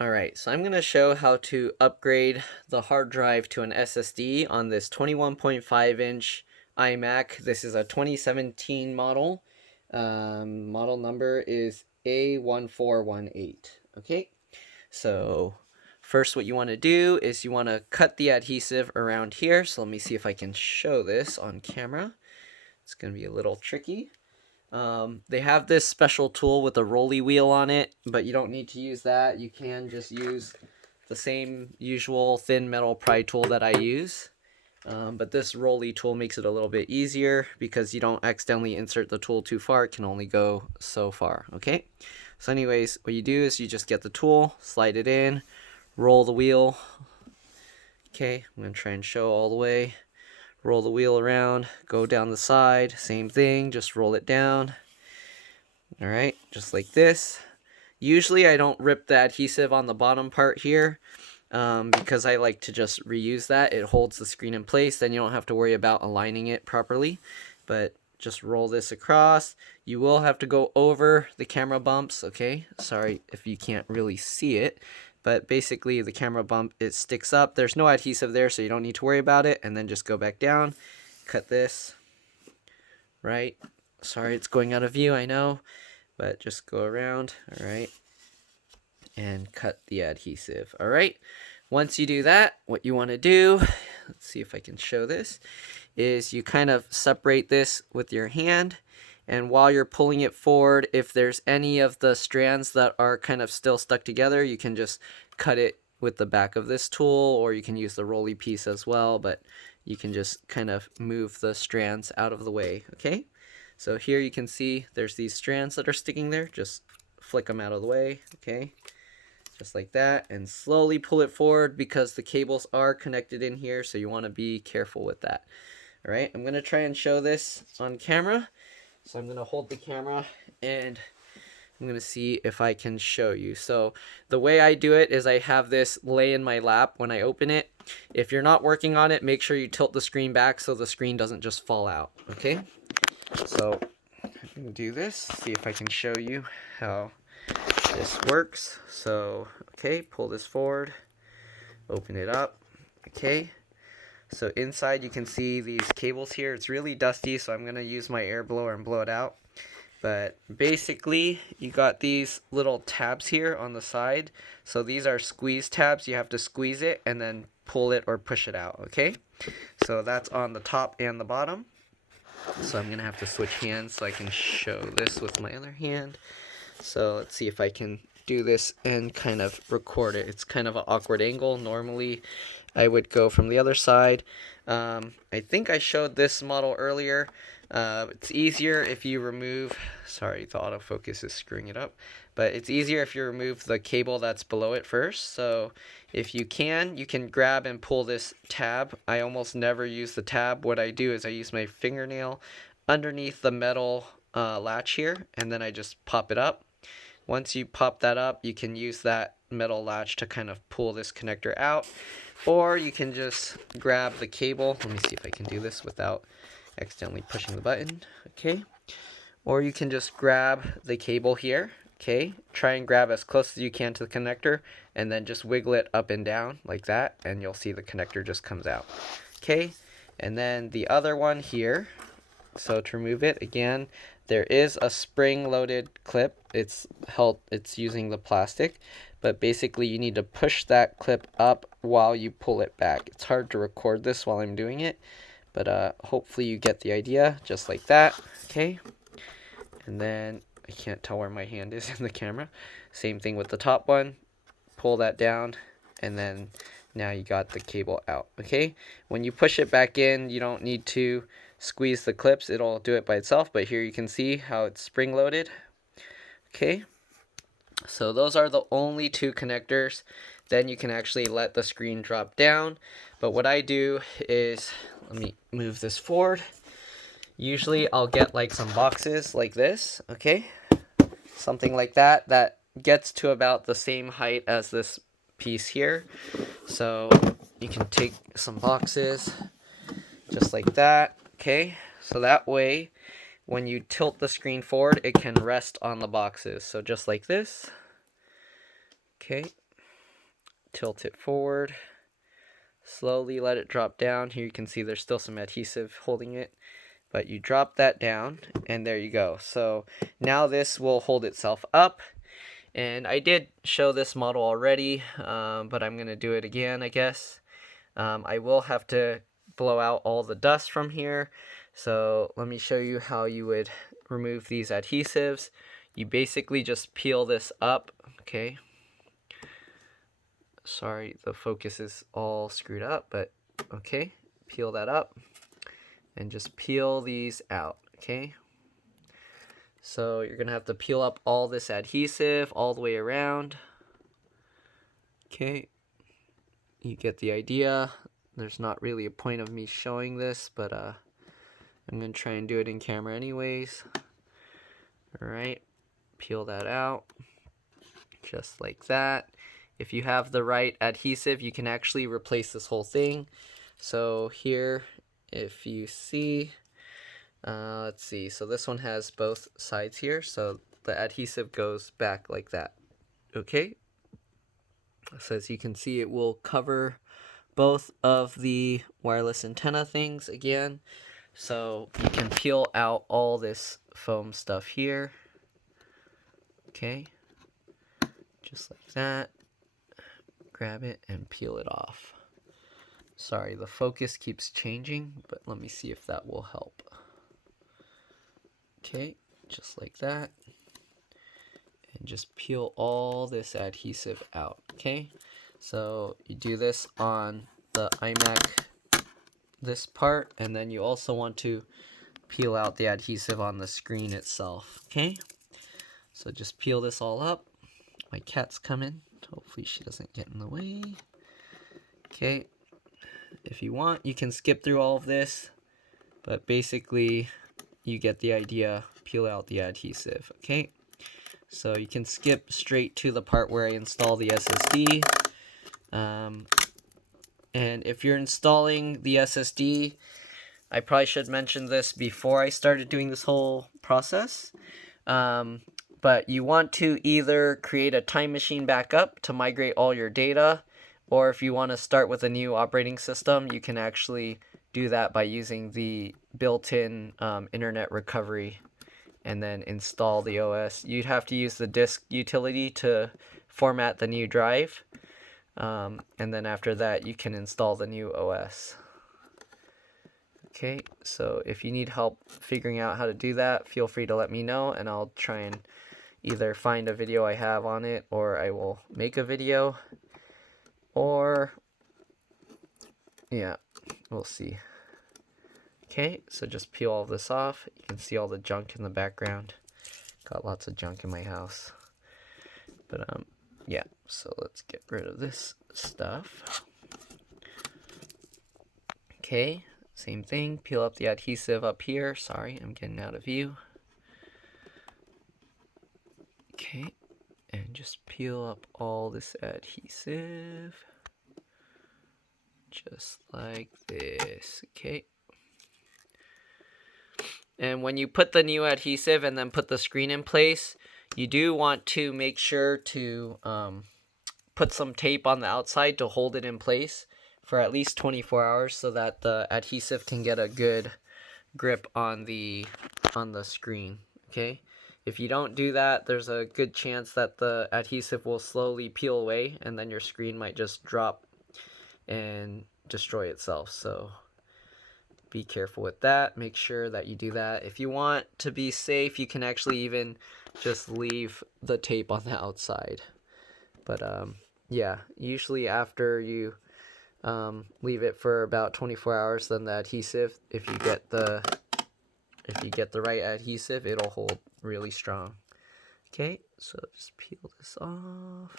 Alright, so I'm going to show how to upgrade the hard drive to an SSD on this 21.5-inch iMac. This is a 2017 model. Model number is A1418. Okay, so first what you want to do is you want to cut the adhesive around here. So let me see if I can show this on camera. It's going to be a little tricky. They have this special tool with a rolly wheel on it, but you don't need to use that. You can just use the same usual thin metal pry tool that I use. But this rolly tool makes it a little bit easier because you don't accidentally insert the tool too far. It can only go so far, okay? So anyways, what you do is you just get the tool, slide it in, roll the wheel. Okay, I'm going to try and show all the way. Roll the wheel around, go down the side, same thing, just roll it down. Alright, just like this. Usually I don't rip the adhesive on the bottom part here because I like to just reuse that. It holds the screen in place, then you don't have to worry about aligning it properly. But just roll this across. You will have to go over the camera bumps, okay? Sorry if you can't really see it. But basically the camera bump, it sticks up. There's no adhesive there, so you don't need to worry about it. And then just go back down, cut this, right? Sorry, it's going out of view, I know. But just go around, all right? And cut the adhesive, all right? Once you do that, what you want to do, let's see if I can show this, is you kind of separate this with your hand. And while you're pulling it forward, if there's any of the strands that are kind of still stuck together, you can just cut it with the back of this tool, or you can use the rolly piece as well, but you can just kind of move the strands out of the way, okay? So here you can see there's these strands that are sticking there. Just flick them out of the way, okay? Just like that, and slowly pull it forward because the cables are connected in here, so you want to be careful with that. All right, I'm going to try and show this on camera. So I'm going to hold the camera and I'm going to see if I can show you. So the way I do it is I have this lay in my lap when I open it. If you're not working on it, make sure you tilt the screen back so the screen doesn't just fall out, okay? So I'm going to do this, see if I can show you how this works. So, okay, pull this forward, open it up, okay? So inside you can see these cables here. It's really dusty, so I'm going to use my air blower and blow it out. But basically, you got these little tabs here on the side. So these are squeeze tabs. You have to squeeze it and then pull it or push it out, okay? So that's on the top and the bottom. So I'm going to have to switch hands so I can show this with my other hand. So let's see if I can do this and kind of record it. It's kind of an awkward angle. Normally I would go from the other side. I think I showed this model earlier. It's easier if you remove, sorry, the autofocus is screwing it up, but it's easier if you remove the cable that's below it first. So if you can grab and pull this tab. I almost never use the tab. What I do is I use my fingernail underneath the metal latch here, and then I just pop it up. Once you pop that up, you can use that metal latch to kind of pull this connector out, or you can just grab the cable. Let me see if I can do this without accidentally pushing the button, okay? Or you can just grab the cable here, okay? Try and grab as close as you can to the connector, and then just wiggle it up and down like that, and you'll see the connector just comes out, okay? And then the other one here, so to remove it, again, there is a spring-loaded clip. It's using the plastic, but basically you need to push that clip up while you pull it back. It's hard to record this while I'm doing it, but hopefully you get the idea, just like that, okay? And then I can't tell where my hand is in the camera. Same thing with the top one. Pull that down, and then now you got the cable out, okay? When you push it back in, you don't need to squeeze the clips. It'll do it by itself, but here you can see how it's spring-loaded, okay? So those are the only two connectors. Then you can actually let the screen drop down. But what I do is, let me move this forward. Usually I'll get like some boxes like this, okay? Something like that, that gets to about the same height as this piece here. So you can take some boxes just like that, okay? So that way, when you tilt the screen forward, it can rest on the boxes. So just like this, okay? tilt it forward, slowly let it drop down. Here you can see there's still some adhesive holding it, but you drop that down and there you go. So now this will hold itself up. And I did show this model already, but I'm going to do it again, I guess. I will have to blow out all the dust from here. So let me show you how you would remove these adhesives. You basically just peel this up, okay? Sorry, the focus is all screwed up, but okay. Peel that up and just peel these out, okay? So you're going to have to peel up all this adhesive all the way around. Okay, you get the idea. There's not really a point of me showing this, but I'm going to try and do it in camera anyways. Alright, peel that out, just like that. If you have the right adhesive, you can actually replace this whole thing. So here, if you see, let's see, so this one has both sides here, so the adhesive goes back like that. Okay, so as you can see, it will cover both of the wireless antenna things again. So you can peel out all this foam stuff here. Okay, just like that. Grab it and peel it off. Sorry, the focus keeps changing, but let me see if that will help. Okay, just like that. And just peel all this adhesive out, okay? So you do this on the iMac, this part, and then you also want to peel out the adhesive on the screen itself, okay? So just peel this all up. My cat's coming. Hopefully she doesn't get in the way. Okay, if you want, you can skip through all of this, but basically you get the idea. Peel out the adhesive, okay? So you can skip straight to the part where I install the SSD. And if you're installing the SSD, I probably should mention this before I started doing this whole process. But you want to either create a time machine backup to migrate all your data, or if you want to start with a new operating system, you can actually do that by using the built-in internet recovery and then install the OS. You'd have to use the disk utility to format the new drive, and then after that you can install the new OS. Okay, so if you need help figuring out how to do that, feel free to let me know, and I'll try and either find a video I have on it, or I will make a video, or yeah, we'll see. Okay, so just peel all of this off. You can see all the junk in the background. Got lots of junk in my house. But yeah, so let's get rid of this stuff. Okay, same thing. Peel up the adhesive up here. Sorry, I'm getting out of view. Okay, and just peel up all this adhesive. Just like this, okay? And when you put the new adhesive and then put the screen in place, you do want to make sure to put some tape on the outside to hold it in place for at least 24 hours so that the adhesive can get a good grip on the screen, okay? If you don't do that, there's a good chance that the adhesive will slowly peel away and then your screen might just drop and destroy itself. So be careful with that. Make sure that you do that. If you want to be safe, you can actually even just leave the tape on the outside. But yeah, usually after you leave it for about 24 hours, then the adhesive, if you get the right adhesive, it'll hold really strong. Okay, so just peel this off.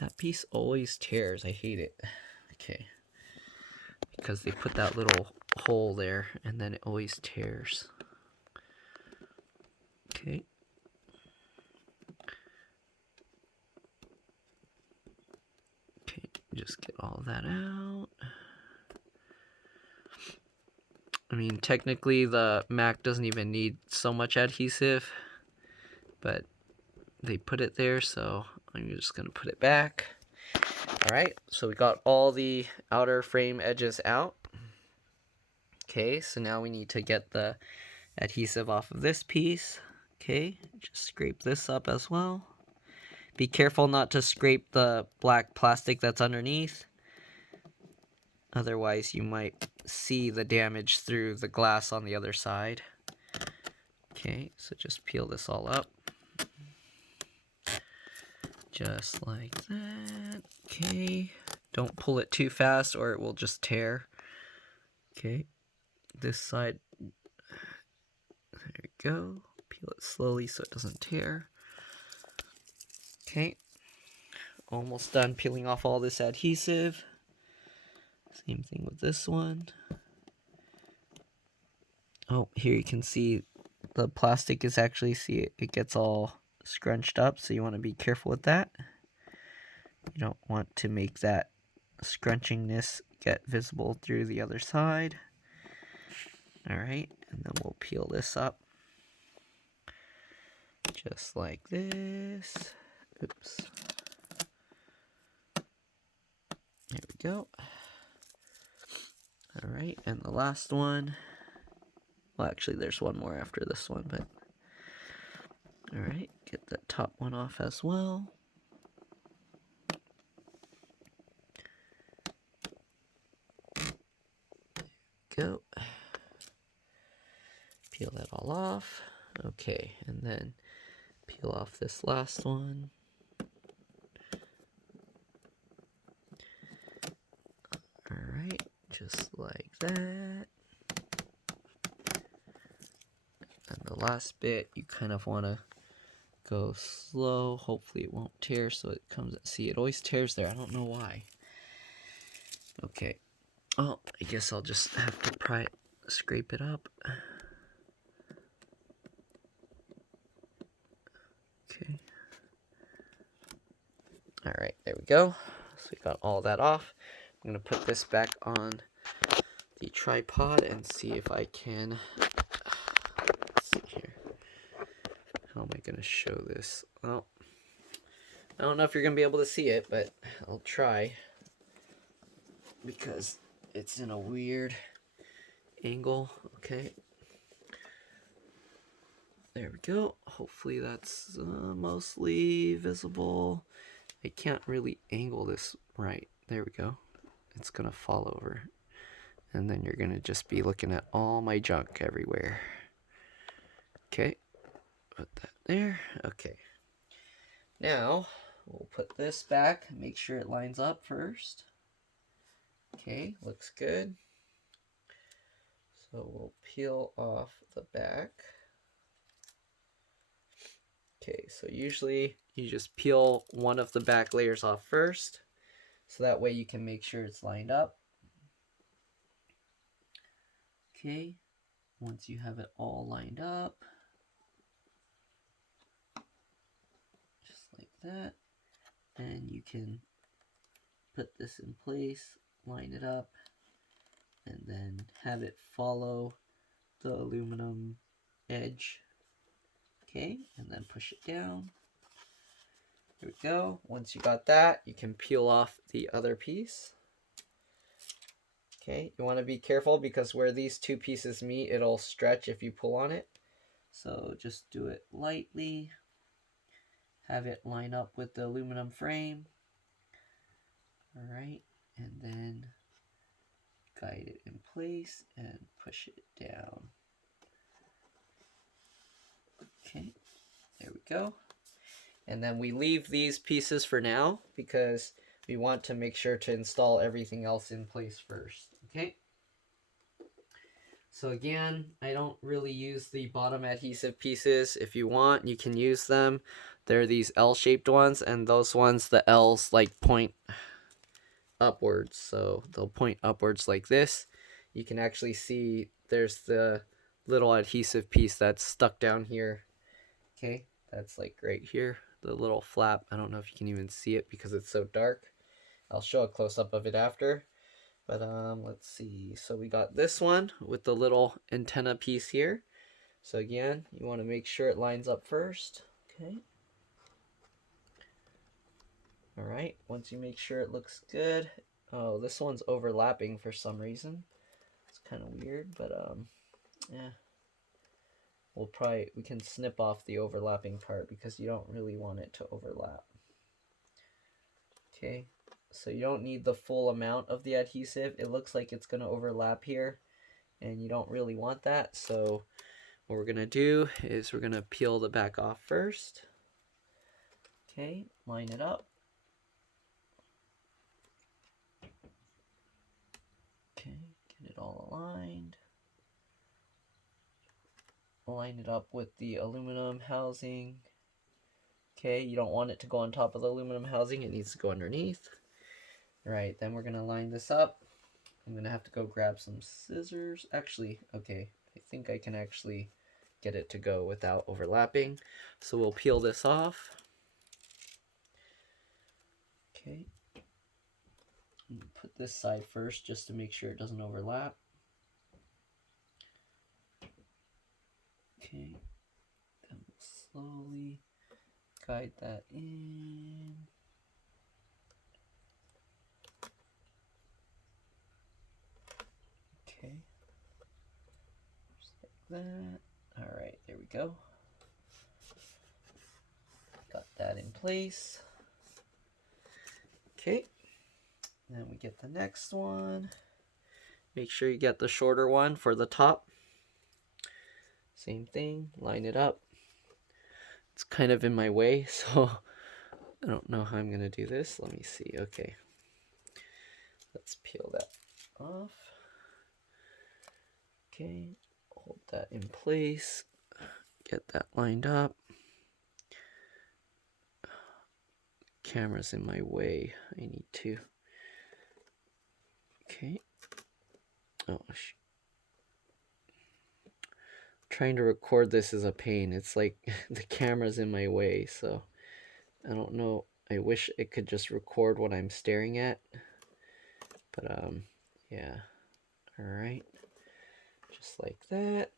That piece always tears. I hate it. Okay, because they put that little hole there and then it always tears. Okay. Okay, just get all that out. I mean, technically the Mac doesn't even need so much adhesive, but they put it there, so I'm just gonna put it back. Alright, so we got all the outer frame edges out. Okay, so now we need to get the adhesive off of this piece. Okay, just scrape this up as well. Be careful not to scrape the black plastic that's underneath. Otherwise, you might see the damage through the glass on the other side. Okay, so just peel this all up. Just like that. Okay, don't pull it too fast or it will just tear. Okay, this side. There we go. Peel it slowly so it doesn't tear. Okay, almost done peeling off all this adhesive. Same thing with this one. Oh, here you can see the plastic is actually, see it gets all scrunched up, so you want to be careful with that. You don't want to make that scrunchingness get visible through the other side. Alright, and then we'll peel this up. Just like this. Oops. There we go. Alright, and the last one. Well, actually, there's one more after this one, but... Alright, get that top one off as well. Go. Peel that all off. Okay, and then peel off this last one. Alright, just like that. And the last bit, you kind of want to go slow. Hopefully it won't tear so it comes, see, it always tears there. I don't know why. Okay. Oh, I guess I'll just have to scrape it up. Okay. Alright, there we go. So we got all that off. I'm going to put this back on the tripod and see if I can... Let's see here. How am I going to show this? Well, I don't know if you're going to be able to see it, but I'll try. Because it's in a weird angle. Okay. There we go. Hopefully that's mostly visible. I can't really angle this right. There we go. It's going to fall over. And then you're going to just be looking at all my junk everywhere. Okay. Put that there. Okay. Now, we'll put this back. Make sure it lines up first. Okay, looks good. So we'll peel off the back. Okay, so usually you just peel one of the back layers off first. So that way you can make sure it's lined up. Okay, once you have it all lined up, just like that, then you can put this in place, line it up, and then have it follow the aluminum edge. Okay, and then push it down. There we go. Once you got that, you can peel off the other piece. Okay, you want to be careful because where these two pieces meet, it'll stretch if you pull on it. So just do it lightly. Have it line up with the aluminum frame. Alright, and then guide it in place and push it down. Okay, there we go. And then we leave these pieces for now because we want to make sure to install everything else in place first. Okay. So again, I don't really use the bottom adhesive pieces. If you want, you can use them. They're these L-shaped ones, and those ones, the L's like point upwards. So they'll point upwards like this. You can actually see there's the little adhesive piece that's stuck down here. Okay, that's like right here, the little flap. I don't know if you can even see it because it's so dark. I'll show a close-up of it after. But let's see. So we got this one with the little antenna piece here. So again, you want to make sure it lines up first. Okay. All right, once you make sure it looks good. Oh, this one's overlapping for some reason. It's kind of weird, but yeah. We can snip off the overlapping part because you don't really want it to overlap. Okay, so you don't need the full amount of the adhesive. It looks like it's going to overlap here, and you don't really want that. So what we're going to do is we're going to peel the back off first. Okay, line it up. Okay, get it all aligned. Line it up with the aluminum housing. Okay, you don't want it to go on top of the aluminum housing. It needs to go underneath. All right, then we're going to line this up. I'm going to have to go grab some scissors. Actually, okay, I think I can actually get it to go without overlapping. So we'll peel this off. Okay. Put this side first just to make sure it doesn't overlap. Okay. Then we'll slowly guide that in. Okay. Just like that. All right, there we go. Got that in place. Okay. Then we get the next one. Make sure you get the shorter one for the top. Same thing, line it up. It's kind of in my way, so I don't know how I'm gonna do this. Let me see. Okay. Let's peel that off. Okay, hold that in place. Get that lined up. Camera's in my way. I need to. Okay. Oh, trying to record this is a pain. It's like the camera's in my way, so I don't know. I wish it could just record what I'm staring at. But yeah. All right. Just like that.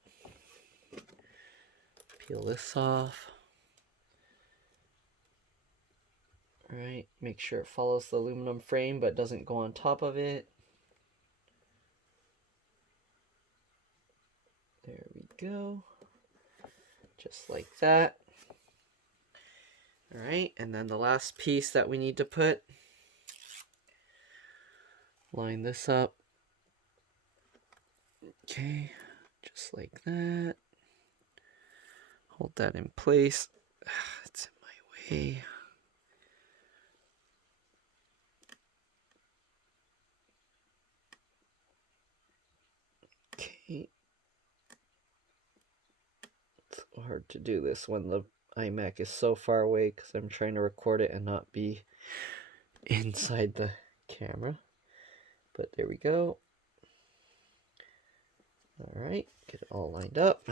Peel this off. All right. Make sure it follows the aluminum frame but doesn't go on top of it. There we go. Just like that. All right, and then the last piece that we need to put. Line this up. Okay, just like that. Hold that in place. It's in my way. Okay. It's hard to do this when the iMac is so far away because I'm trying to record it and not be inside the camera. But there we go. All right, get it all lined up.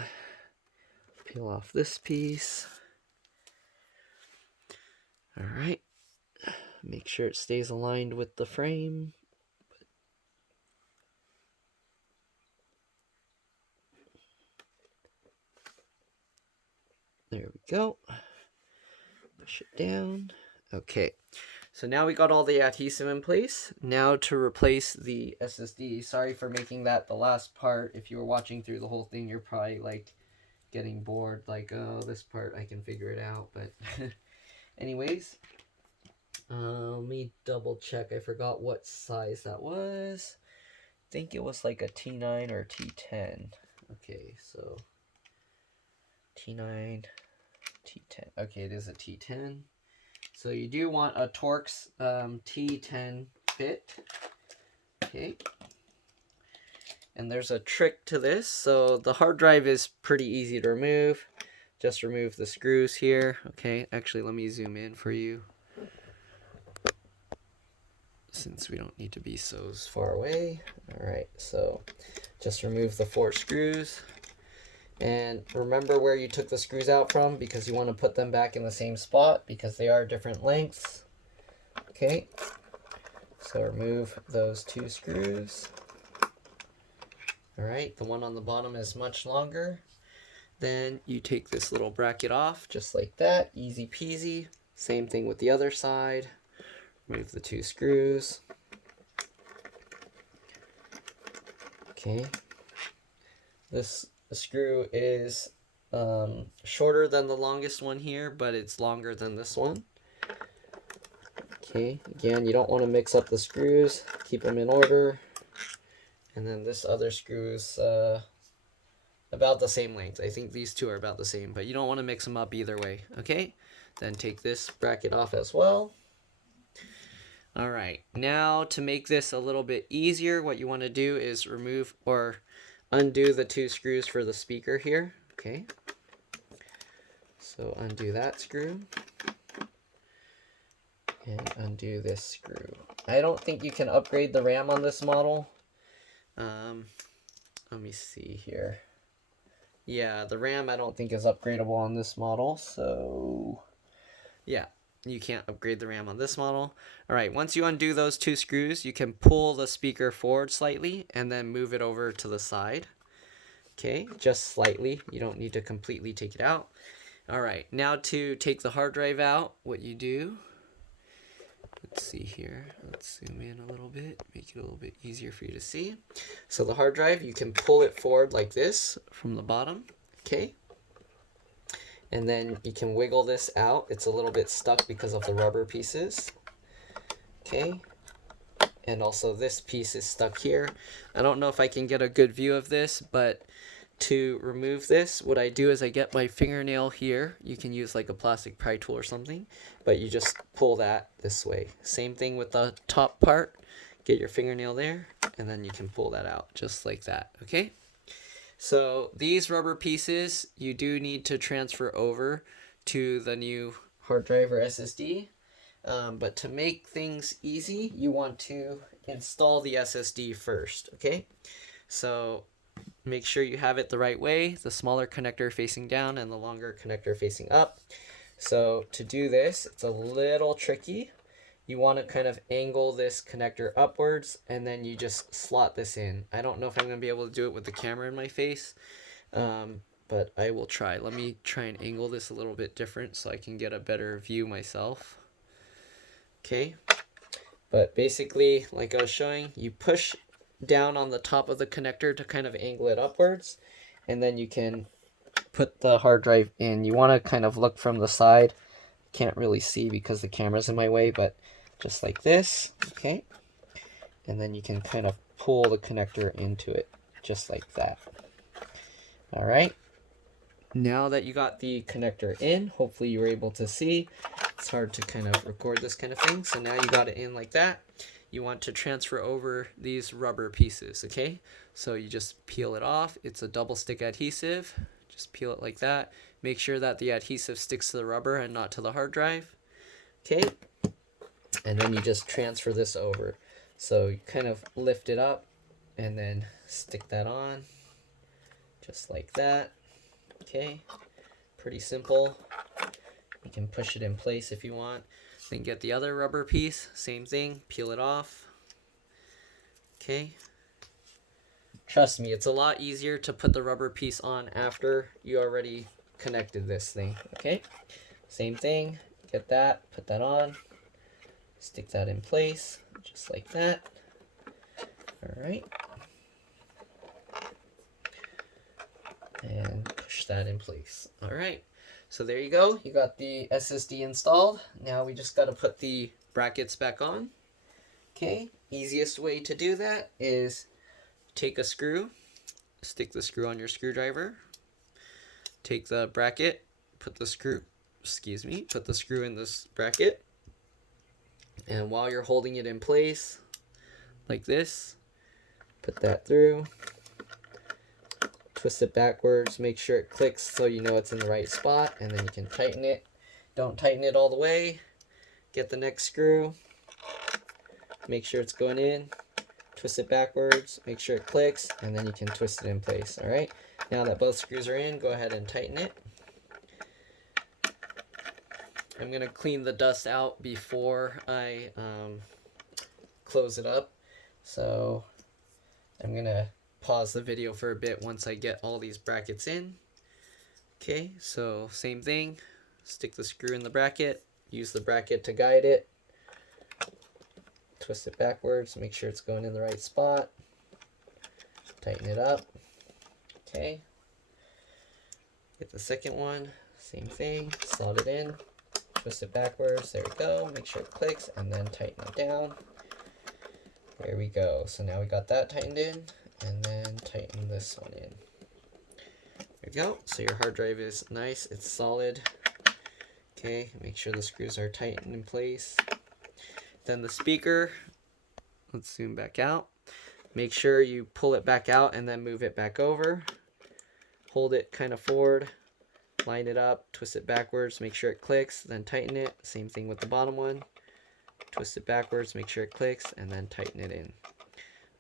Peel off this piece. All right, make sure it stays aligned with the frame. There we go. Push it down. Okay, so now we got all the adhesive in place. Now to replace the SSD. Sorry for making that the last part. If you were watching through the whole thing, you're probably like getting bored, like, oh, this part I can figure it out. But anyways, let me double check. I forgot what size that was. I think it was like a T9 or T10. Okay, so T9, T10. Okay, it is a T10. So you do want a Torx T10 bit. Okay. And there's a trick to this. So the hard drive is pretty easy to remove. Just remove the screws here. Okay, actually let me zoom in for you, since we don't need to be so far away. All right, so just remove the 4 screws. And remember where you took the screws out from, because you want to put them back in the same spot because they are different lengths. Okay, so remove those 2 screws. All right, the one on the bottom is much longer. Then you take this little bracket off just like that, easy peasy. Same thing with the other side. Remove the 2 screws. Okay. This screw is shorter than the longest one here, but it's longer than this one. Okay, again, you don't want to mix up the screws. Keep them in order. And then this other screw is about the same length. I think these two are about the same, but you don't want to mix them up either way. Okay, then take this bracket off as well. All right, now to make this a little bit easier, what you want to do is remove or undo the 2 screws for the speaker here. Okay, so undo that screw and undo this screw. I don't think you can upgrade the RAM on this model. Let me see here. Yeah, the RAM I don't think is upgradable on this model, so yeah, you can't upgrade the RAM on this model. All right, once you undo those 2 screws, you can pull the speaker forward slightly and then move it over to the side. Okay, just slightly. You don't need to completely take it out. All right, now to take the hard drive out, what you do, let's see here. Let's zoom in a little bit, make it a little bit easier for you to see. So the hard drive, you can pull it forward like this from the bottom, okay? And then you can wiggle this out. It's a little bit stuck because of the rubber pieces, okay? And also this piece is stuck here. I don't know if I can get a good view of this, but to remove this, what I do is I get my fingernail here. You can use like a plastic pry tool or something, but you just pull that this way. Same thing with the top part. Get your fingernail there, and then you can pull that out just like that, okay? So these rubber pieces, you do need to transfer over to the new hard drive or SSD. But to make things easy, you want to install the SSD first, okay? So make sure you have it the right way, the smaller connector facing down and the longer connector facing up. So to do this, it's a little tricky. You want to kind of angle this connector upwards, and then you just slot this in. I don't know if I'm going to be able to do it with the camera in my face, but I will try. Let me try and angle this a little bit different so I can get a better view myself. Okay, but basically, like I was showing, you push down on the top of the connector to kind of angle it upwards, and then you can put the hard drive in. You want to kind of look from the side. Can't really see because the camera's in my way, but just like this, okay? And then you can kind of pull the connector into it, just like that. All right. Now that you got the connector in, hopefully you were able to see. It's hard to kind of record this kind of thing. So now you got it in like that. You want to transfer over these rubber pieces, okay? So you just peel it off. It's a double stick adhesive. Just peel it like that. Make sure that the adhesive sticks to the rubber and not to the hard drive, okay? And then you just transfer this over. So you kind of lift it up and then stick that on, just like that, okay? Pretty simple. You can push it in place if you want. Then get the other rubber piece, same thing, peel it off. Okay. Trust me, it's a lot easier to put the rubber piece on after you already connected this thing, okay? Same thing, get that, put that on, stick that in place, just like that. All right. And push that in place. All right. So there you go. You got the SSD installed. Now we just got to put the brackets back on. Okay. Easiest way to do that is take a screw, stick the screw on your screwdriver, take the bracket, put the screw in this bracket, and while you're holding it in place like this, put that through, twist it backwards, make sure it clicks so you know it's in the right spot, and then you can tighten it. Don't tighten it all the way. Get the next screw, make sure it's going in, twist it backwards, make sure it clicks, and then you can twist it in place. All right, now that both screws are in, go ahead and tighten it. I'm gonna clean the dust out before I close it up, so I'm gonna pause the video for a bit once I get all these brackets in. Okay, so same thing, stick the screw in the bracket, use the bracket to guide it, twist it backwards, make sure it's going in the right spot, tighten it up. Okay, get the second one, same thing, slot it in, twist it backwards, there we go, make sure it clicks, and then tighten it down. There we go. So now we got that tightened in, and then tighten this one in. There we go. So your hard drive is nice, it's solid. Okay, make sure the screws are tightened in place. Then the speaker, let's zoom back out. Make sure you pull it back out and then move it back over. Hold it kind of forward, line it up, twist it backwards, make sure it clicks, then tighten it. Same thing with the bottom one. Twist it backwards, make sure it clicks, and then tighten it in.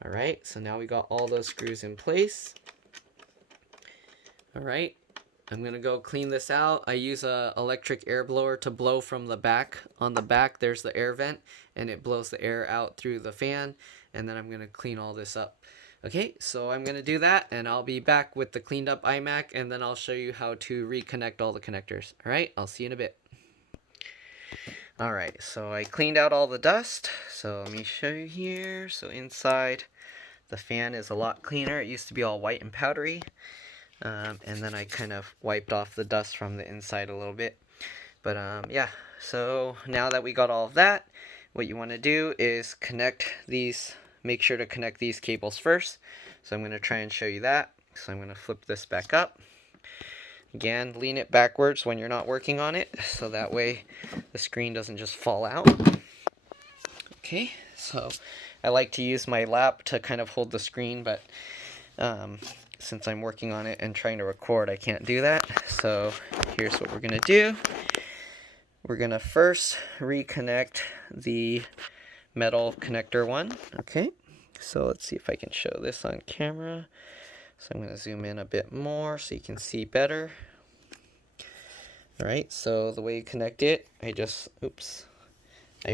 Alright, so now we got all those screws in place. Alright, I'm going to go clean this out. I use a electric air blower to blow from the back. On the back there's the air vent, and it blows the air out through the fan, and then I'm going to clean all this up. Okay, so I'm going to do that, and I'll be back with the cleaned up iMac, and then I'll show you how to reconnect all the connectors. Alright, I'll see you in a bit. Alright, so I cleaned out all the dust, so let me show you here. So inside, the fan is a lot cleaner. It used to be all white and powdery, and then I kind of wiped off the dust from the inside a little bit. But yeah, so now that we got all of that, what you want to do is connect these, make sure to connect these cables first. So I'm going to try and show you that. So I'm going to flip this back up. Again, lean it backwards when you're not working on it, so that way the screen doesn't just fall out. Okay, so I like to use my lap to kind of hold the screen, but since I'm working on it and trying to record, I can't do that. So here's what we're going to do. We're going to first reconnect the metal connector one. Okay, so let's see if I can show this on camera. So I'm going to zoom in a bit more so you can see better. Alright, so the way you connect it, I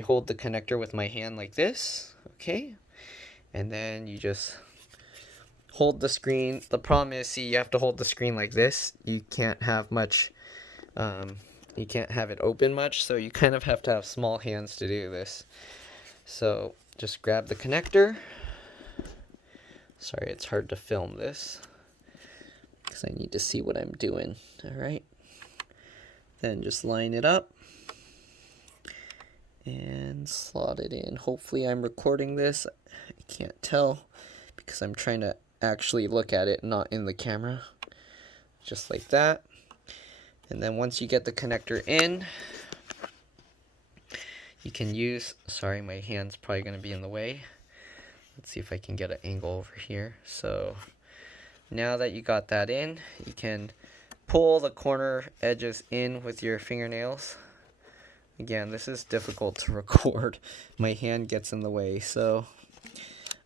hold the connector with my hand like this, okay? And then you just hold the screen. The problem is, see, you have to hold the screen like this. You can't have much, you can't have it open much, so you kind of have to have small hands to do this. So just grab the connector. Sorry, it's hard to film this because I need to see what I'm doing. Alright. Then just line it up and slot it in. Hopefully I'm recording this. I can't tell because I'm trying to actually look at it, not in the camera. Just like that. And then once you get the connector in, you can use, sorry, my hand's probably going to be in the way. Let's see if I can get an angle over here. So now that you got that in, you can pull the corner edges in with your fingernails. Again, this is difficult to record. My hand gets in the way, so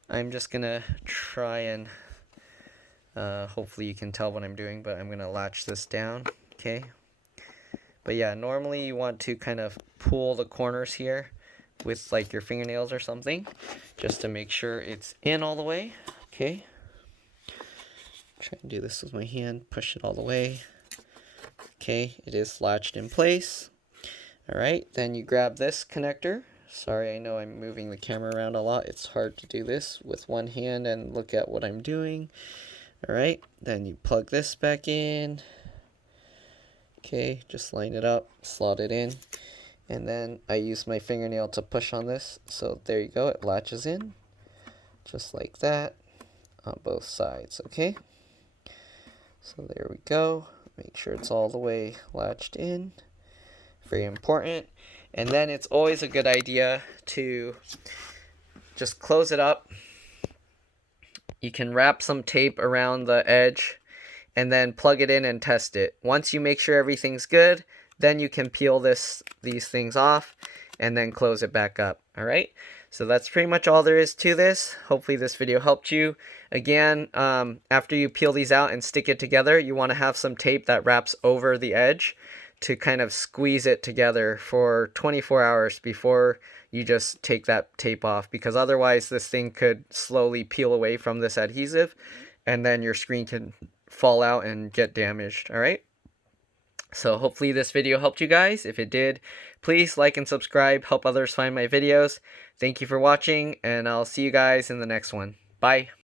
I'm just gonna try and hopefully you can tell what I'm doing, but I'm gonna latch this down. Okay, but yeah, normally you want to kind of pull the corners here with like your fingernails or something, just to make sure it's in all the way. Okay, try and do this with my hand, push it all the way. Okay, it is latched in place. Alright, then you grab this connector. Sorry, I know I'm moving the camera around a lot. It's hard to do this with one hand and look at what I'm doing. Alright, then you plug this back in. Okay, just line it up, slot it in. And then I use my fingernail to push on this. So there you go, it latches in. Just like that on both sides, okay? So there we go. Make sure it's all the way latched in. Very important. And then it's always a good idea to just close it up. You can wrap some tape around the edge and then plug it in and test it. Once you make sure everything's good, then you can peel these things off and then close it back up. Alright, so that's pretty much all there is to this. Hopefully this video helped you. Again, after you peel these out and stick it together, you want to have some tape that wraps over the edge to kind of squeeze it together for 24 hours before you just take that tape off, because otherwise this thing could slowly peel away from this adhesive and then your screen can fall out and get damaged. Alright, So hopefully this video helped you guys. If it did, please like and subscribe, help others find my videos. Thank you for watching, and I'll see you guys in the next one. Bye.